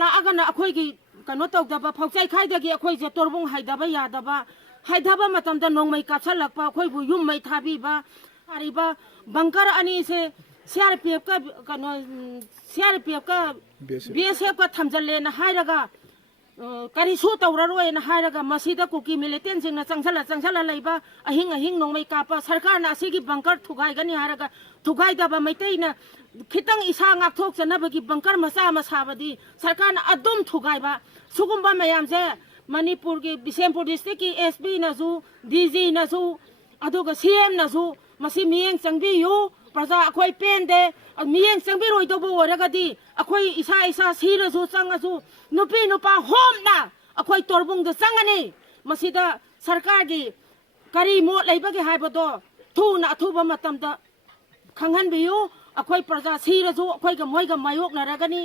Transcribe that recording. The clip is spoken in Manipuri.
ꯂꯥꯛꯑꯒꯅ ꯑꯩꯈꯣꯏꯒꯤ ꯀꯩꯅꯣ ꯇꯧꯗꯕ ꯐꯧꯆꯩ ꯈꯥꯏꯗꯒꯤ ꯑꯩꯈꯣꯏꯁꯦ ꯇꯣꯔꯕꯨꯡ ꯍꯥꯏꯗꯕ ꯌꯥꯗꯕ ꯍꯥꯏꯗꯕ ꯃꯇꯝꯗ ꯅꯣꯡꯃꯩ ꯀꯥꯞꯁꯜꯂꯛꯄ ꯑꯩꯈꯣꯏꯕꯨ ꯌꯨꯝ ꯃꯩ ꯊꯥꯕꯤꯕ ꯑꯔꯤꯕ ꯕꯪꯀꯔ ꯑꯅꯤꯁꯦ CRPF का कनो CRPF का BSF का थमजल्लेना हायरगा करिसु तौररोयना हायरगा मसीदा कुकी मिलिटेंट सिंगना चंगसला लैबा अहिंग नोंमै कापा सरकारना असिगी बंकर थुगाइगनी हायरगा थुगाइदबा मैतैना खितंग इसा ngakthoksनबगी बंकर मचा मसाबदी सरकारना अदुम थुगाइबा सुगुम्बा मयामसे मणिपुर की बिशेमपुर डिस्ट्रिक्ट की SB नजु DG नजु अदुगा CM नजु मसी मियेंग चंगबियु प्रजा अखोई पेंदे मियेंग चंगबिरोइदबो ओरगदी अखोई इसा सिरसु चंगसु नुपी नुपा होमना अखोई तोरबुंग द चंगनी मसीदा सरकार की करी मोट लैबगे हाइबदो थुना अथुबा मतमदा खंगहनबियु अखोई प्रजा सिरसु अखोई ग मोइगा मायोकनरगनी